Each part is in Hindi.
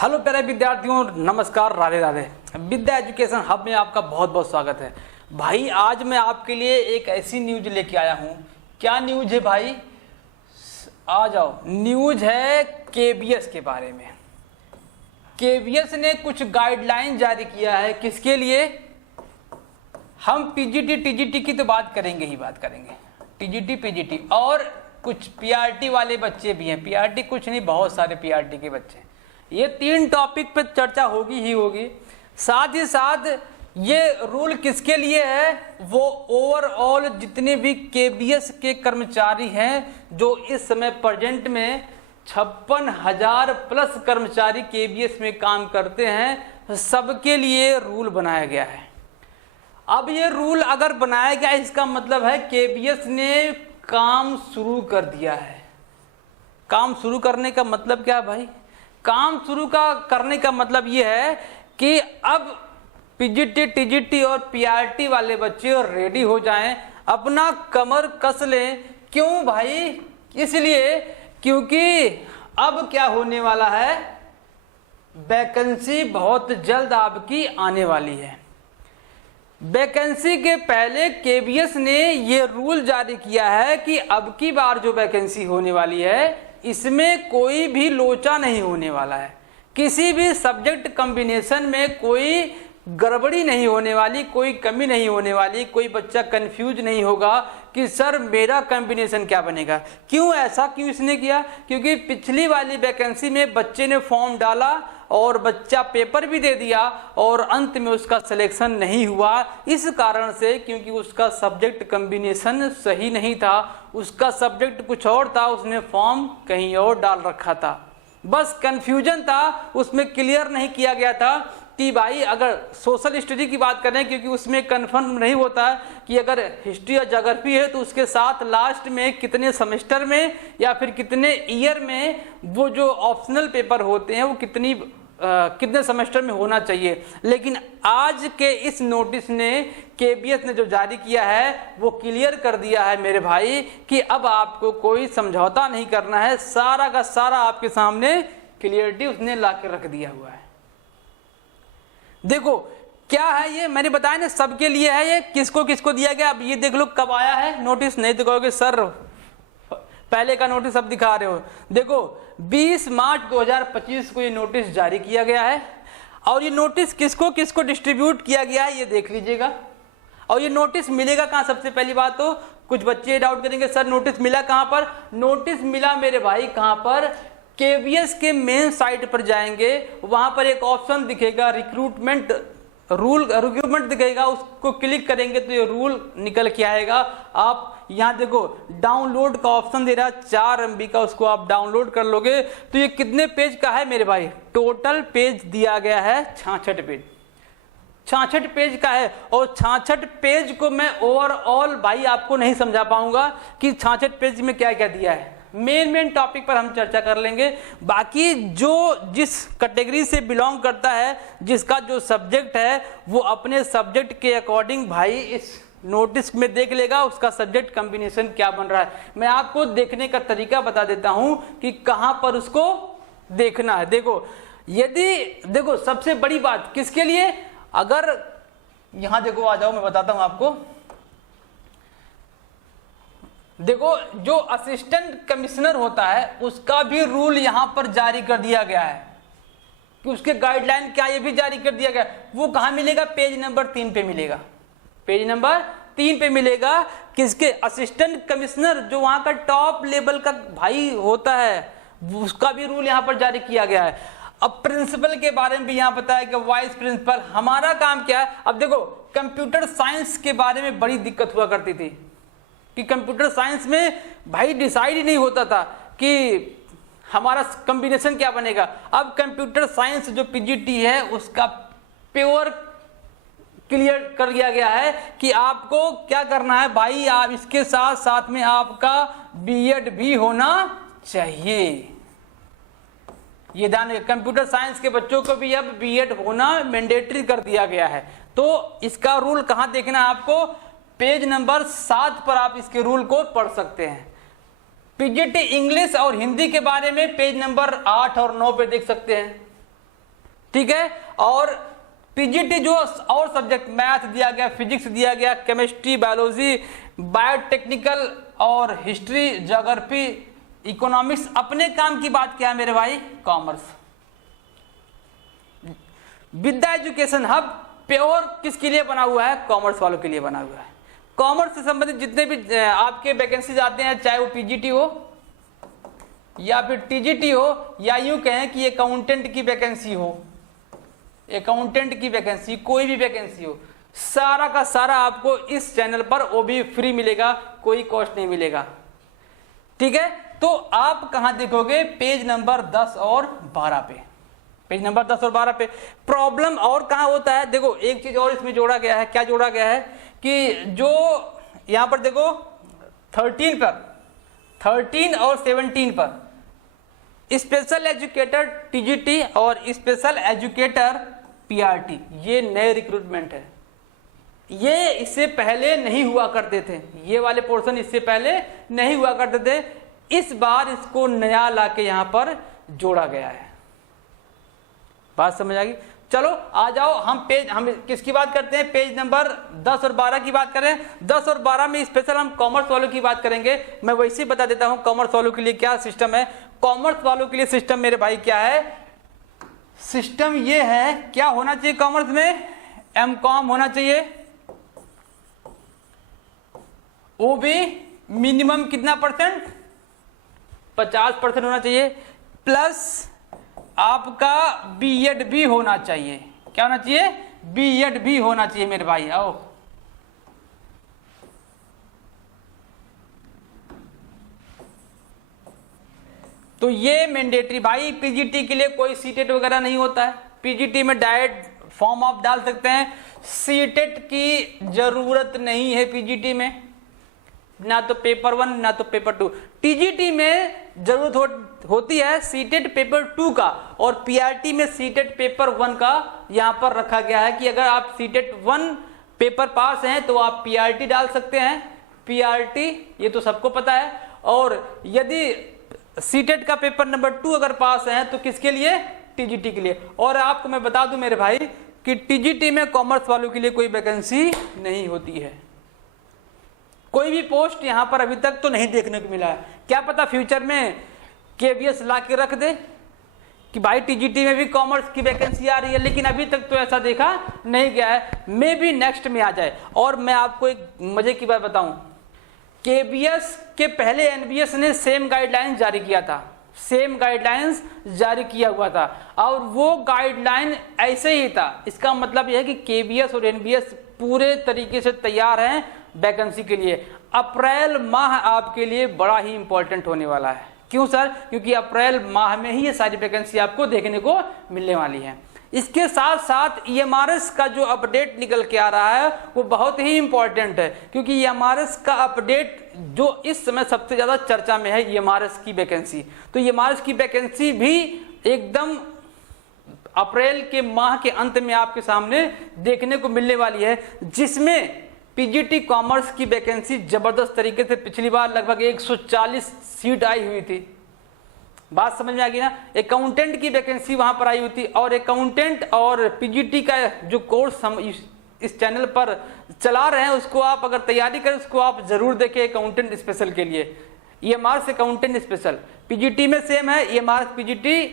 हेलो प्यारे विद्यार्थियों, नमस्कार, राधे राधे। विद्या एजुकेशन हब में आपका बहुत बहुत स्वागत है। भाई आज मैं आपके लिए एक ऐसी न्यूज लेके आया हूँ। क्या न्यूज है भाई? आ जाओ। न्यूज है केबीएस के बारे में। केबीएस ने कुछ गाइडलाइन जारी किया है। किसके लिए? हम पीजीटी टीजीटी की तो बात करेंगे ही बात करेंगे, टीजीटी पीजीटी, और कुछ पीआरटी वाले बच्चे भी हैं। पीआरटी कुछ नहीं, बहुत सारे पीआरटी के बच्चे। ये तीन टॉपिक पे चर्चा होगी ही होगी। साथ ही साथ ये रूल किसके लिए है? वो ओवरऑल जितने भी केबीएस के कर्मचारी हैं, जो इस समय प्रेजेंट में 56,000 प्लस कर्मचारी केबीएस में काम करते हैं, सबके लिए रूल बनाया गया है। अब ये रूल अगर बनाया गया, इसका मतलब है केबीएस ने काम शुरू कर दिया है। काम शुरू करने का मतलब क्या है भाई? काम शुरू करने का मतलब ये है कि अब पीजीटी टीजीटी और पीआरटी वाले बच्चे रेडी हो जाएं, अपना कमर कस लें। क्यों भाई? इसलिए क्योंकि अब क्या होने वाला है, वैकेंसी बहुत जल्द आपकी आने वाली है। वैकेंसी के पहले केबीएस ने ये रूल जारी किया है कि अब की बार जो वैकेंसी होने वाली है, इसमें कोई भी लोचा नहीं होने वाला है। किसी भी सब्जेक्ट कॉम्बिनेशन में कोई गड़बड़ी नहीं होने वाली, कोई कमी नहीं होने वाली। कोई बच्चा कंफ्यूज नहीं होगा कि सर मेरा कॉम्बिनेशन क्या बनेगा। क्यों ऐसा क्यों इसने किया? क्योंकि पिछली वाली वैकेंसी में बच्चे ने फॉर्म डाला और बच्चा पेपर भी दे दिया और अंत में उसका सिलेक्शन नहीं हुआ। इस कारण से, क्योंकि उसका सब्जेक्ट कॉम्बिनेशन सही नहीं था, उसका सब्जेक्ट कुछ और था, उसने फॉर्म कहीं और डाल रखा था। बस कंफ्यूजन था, उसमें क्लियर नहीं किया गया था कि भाई अगर सोशल स्टडी की बात करें, क्योंकि उसमें कन्फर्म नहीं होता कि अगर हिस्ट्री या ज्योग्राफी है तो उसके साथ लास्ट में कितने सेमेस्टर में या फिर कितने ईयर में वो जो ऑप्शनल पेपर होते हैं वो कितने सेमेस्टर में होना चाहिए। लेकिन आज के इस नोटिस ने, केबीएस ने जो जारी किया है, वो क्लियर कर दिया है मेरे भाई कि अब आपको कोई समझौता नहीं करना है। सारा का सारा आपके सामने क्लियरिटी उसने ला के रख दिया हुआ है। देखो क्या है ये, मैंने बताया ना सबके लिए है। ये किसको किसको दिया गया, अब ये देख लो कब आया है नोटिस। नहीं तो कहोगे सर पहले का नोटिस अब दिखा रहे हो। देखो 20 मार्च 2025 को ये नोटिस जारी किया गया है। और ये नोटिस किसको किसको डिस्ट्रीब्यूट किया गया है ये देख लीजिएगा। और ये नोटिस मिलेगा कहाँ? सबसे पहली बात तो कुछ बच्चे डाउट करेंगे सर नोटिस मिला कहाँ पर? नोटिस मिला मेरे भाई कहाँ पर? केबीएस के मेन साइट पर जाएंगे, वहां पर एक ऑप्शन दिखेगा रिक्रूटमेंट दिखेगा, उसको क्लिक करेंगे तो ये रूल निकल के आएगा। आप यहाँ देखो डाउनलोड का ऑप्शन दे रहा है 4 MB का, उसको आप डाउनलोड कर लोगे तो ये कितने पेज का है मेरे भाई? टोटल पेज दिया गया है 66 पेज। 66 पेज का है। और 66 पेज को मैं ओवरऑल भाई आपको नहीं समझा पाऊंगा कि 66 पेज में क्या क्या दिया है। मेन टॉपिक पर हम चर्चा कर लेंगे। बाकी जो जिस कैटेगरी से बिलोंग करता है, जिसका जो सब्जेक्ट है, वो अपने सब्जेक्ट के अकॉर्डिंग भाई इस नोटिस में देख लेगा उसका सब्जेक्ट कॉम्बिनेशन क्या बन रहा है। मैं आपको देखने का तरीका बता देता हूं कि कहां पर उसको देखना है। देखो सबसे बड़ी बात किसके लिए, अगर यहां देखो आ जाओ, मैं बताता हूं आपको। देखो जो असिस्टेंट कमिश्नर होता है उसका भी रूल यहां पर जारी कर दिया गया है कि उसके गाइडलाइन क्या, ये भी जारी कर दिया गया। वो कहां मिलेगा? पेज नंबर 3 पे मिलेगा। पेज नंबर 3 पे मिलेगा। किसके? असिस्टेंट कमिश्नर, जो वहां का टॉप लेवल का भाई होता है, उसका भी रूल यहां पर जारी किया गया है। अब प्रिंसिपल के बारे में भी यहां बताया कि वाइस प्रिंसिपल, हमारा काम क्या है। अब देखो कंप्यूटर साइंस के बारे में बड़ी दिक्कत हुआ करती थी कि कंप्यूटर साइंस में भाई डिसाइड ही नहीं होता था कि हमारा कॉम्बिनेशन क्या बनेगा। अब कंप्यूटर साइंस जो पीजीटी है उसका प्योर क्लियर कर दिया गया है कि आपको क्या करना है भाई, आप इसके साथ साथ में आपका बीएड भी होना चाहिए। ये ध्यान, कंप्यूटर साइंस के बच्चों को भी अब बीएड होना मैंडेटरी कर दिया गया है। तो इसका रूल कहां देखना है आपको? पेज नंबर 7 पर आप इसके रूल को पढ़ सकते हैं। पीजीटी इंग्लिश और हिंदी के बारे में पेज नंबर 8 और 9 पे देख सकते हैं। ठीक है। और पीजीटी जो और सब्जेक्ट मैथ दिया गया, फिजिक्स दिया गया, केमिस्ट्री, बायोलॉजी, बायोटेक्निकल और हिस्ट्री, ज्योग्राफी, इकोनॉमिक्स, अपने काम की बात क्या है मेरे भाई, कॉमर्स। विद्या एजुकेशन हब प्योर किसके लिए बना हुआ है, कॉमर्स वालों के लिए बना हुआ है। कॉमर्स से संबंधित जितने भी आपके वैकेंसीज आते हैं, चाहे वो पीजीटी हो या फिर टीजीटी हो, या यूं कहें कि अकाउंटेंट की वैकेंसी हो, अकाउंटेंट की वैकेंसी, कोई भी वैकेंसी हो, सारा का सारा आपको इस चैनल पर वो भी फ्री मिलेगा, कोई कॉस्ट नहीं मिलेगा। ठीक है, तो आप कहां देखोगे, पेज नंबर 10 और 12 पे, पेज नंबर 10 और 12 पे। प्रॉब्लम और कहां होता है, देखो एक चीज और इसमें जोड़ा गया है। क्या जोड़ा गया है कि जो यहां पर देखो 13 और 17 पर स्पेशल एजुकेटर टीजीटी और स्पेशल एजुकेटर पीआरटी, ये नए रिक्रूटमेंट है। ये इससे पहले नहीं हुआ करते थे, ये वाले पोर्शन इससे पहले नहीं हुआ करते थे, इस बार इसको नया लाके यहां पर जोड़ा गया है। बात समझ आ गई। चलो आ जाओ, हम किसकी बात करते हैं, पेज नंबर 10 और 12 की बात करें। 10 और 12 में स्पेशल हम कॉमर्स वालों की बात करेंगे। मैं वैसे ही बता देता हूं कॉमर्स वालों के लिए क्या सिस्टम है। कॉमर्स वालों के लिए सिस्टम मेरे भाई क्या है, सिस्टम ये है, क्या होना चाहिए कॉमर्स में, एमकॉम होना चाहिए, वो भी मिनिमम कितना परसेंट, 50% होना चाहिए, प्लस आपका बीएड भी होना चाहिए। क्या होना चाहिए, बीएड भी होना चाहिए मेरे भाई। आओ, तो ये मैंडेटरी भाई, पीजीटी के लिए कोई सीटेट वगैरह नहीं होता है। पीजीटी में डायरेक्ट फॉर्म आप डाल सकते हैं, सीटेट की जरूरत नहीं है पीजीटी में, ना तो पेपर 1 ना तो पेपर 2। टीजीटी में जरूरत होती है सीटेट पेपर 2 का, और पीआरटी में सीटेट पेपर 1 का यहां पर रखा गया है कि अगर आप सीटेट 1 पेपर पास हैं तो आप पीआरटी डाल सकते हैं। पीआरटी ये तो सबको पता है। और यदि सीटेट का पेपर नंबर 2 अगर पास है तो किसके लिए, टीजीटी के लिए। और आपको मैं बता दूं मेरे भाई कि टीजीटी में कॉमर्स वालों के लिए कोई वैकेंसी नहीं होती है, कोई भी पोस्ट यहां पर अभी तक तो नहीं देखने को मिला है। क्या पता फ्यूचर में केवीएस ला के रख दे कि भाई टीजीटी में भी कॉमर्स की वैकेंसी आ रही है, लेकिन अभी तक तो ऐसा देखा नहीं गया है। मे बी नेक्स्ट में आ जाए। और मैं आपको एक मजे की बात बताऊं, केवीएस के पहले एनबीएस ने सेम गाइडलाइंस जारी किया था, सेम गाइडलाइंस जारी किया हुआ था, और वो गाइडलाइन ऐसे ही था। इसका मतलब यह है कि केवीएस और एनबीएस पूरे तरीके से तैयार हैं वैकेंसी के लिए। अप्रैल माह आपके लिए बड़ा ही इंपॉर्टेंट होने वाला है। क्यों सर, क्योंकि अप्रैल माह में ही ये सारी वैकेंसी आपको देखने को मिलने वाली है। इसके साथ साथ ईएमआरएस का जो अपडेट निकल के आ रहा है वो बहुत ही इंपॉर्टेंट है, क्योंकि ईएमआरएस का अपडेट जो इस समय सबसे ज्यादा चर्चा में है, ईएमआरएस की वैकेंसी। तो ईएमआरएस की वैकेंसी भी एकदम अप्रैल के माह के अंत में आपके सामने देखने को मिलने वाली है, जिसमें पीजीटी कॉमर्स की वैकेंसी जबरदस्त तरीके से पिछली बार लगभग 140 सीट आई हुई थी। बात समझ में आ गई ना। अकाउंटेंट की वैकेंसी वहां पर आई हुई थी, और अकाउंटेंट और पीजीटी का जो कोर्स हम इस चैनल पर चला रहे हैं, उसको आप अगर तैयारी करें उसको आप जरूर देखें। अकाउंटेंट स्पेशल के लिए ईएमआरएस अकाउंटेंट स्पेशल, पीजीटी में सेम है, ईएमआरएस पीजीटी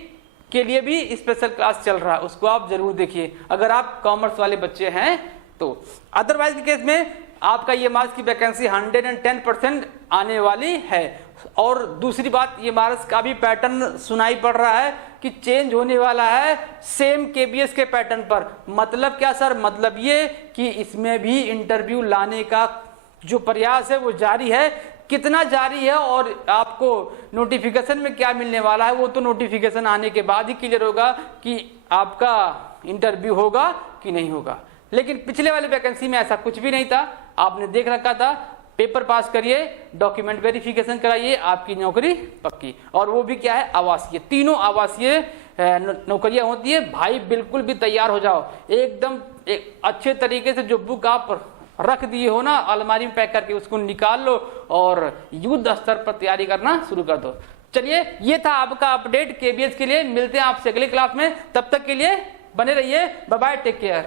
के लिए भी स्पेशल क्लास चल रहा है, उसको आप जरूर देखिए अगर आप कॉमर्स वाले बच्चे हैं तो। अदरवाइज के केस में आपका ईएमआरएस की वैकेंसी 110% आने वाली है। और दूसरी बात, ईएमआरएस का भी पैटर्न सुनाई पड़ रहा है कि चेंज होने वाला है सेम केबीएस के पैटर्न पर। मतलब क्या सर, मतलब ये कि इसमें भी इंटरव्यू लाने का जो प्रयास है वो जारी है। कितना जारी है और आपको नोटिफिकेशन में क्या मिलने वाला है वो तो नोटिफिकेशन आने के बाद ही क्लियर होगा कि आपका इंटरव्यू होगा कि नहीं होगा। लेकिन पिछले वाले वैकेंसी में ऐसा कुछ भी नहीं था, आपने देख रखा था, पेपर पास करिए, डॉक्यूमेंट वेरिफिकेशन कराइए, आपकी नौकरी पक्की। और वो भी क्या है, आवासीय, तीनों आवासीय नौकरियां होती है भाई। बिल्कुल भी तैयार हो जाओ एकदम एक अच्छे तरीके से। जो बुक आप रख दिए हो ना अलमारी में पैक करके, उसको निकाल लो और युद्ध स्तर पर तैयारी करना शुरू कर दो। चलिए, ये था आपका अपडेट केबीएस के लिए। मिलते हैं आपसे अगली क्लास में, तब तक के लिए बने रहिए, बाय बाय, टेक केयर।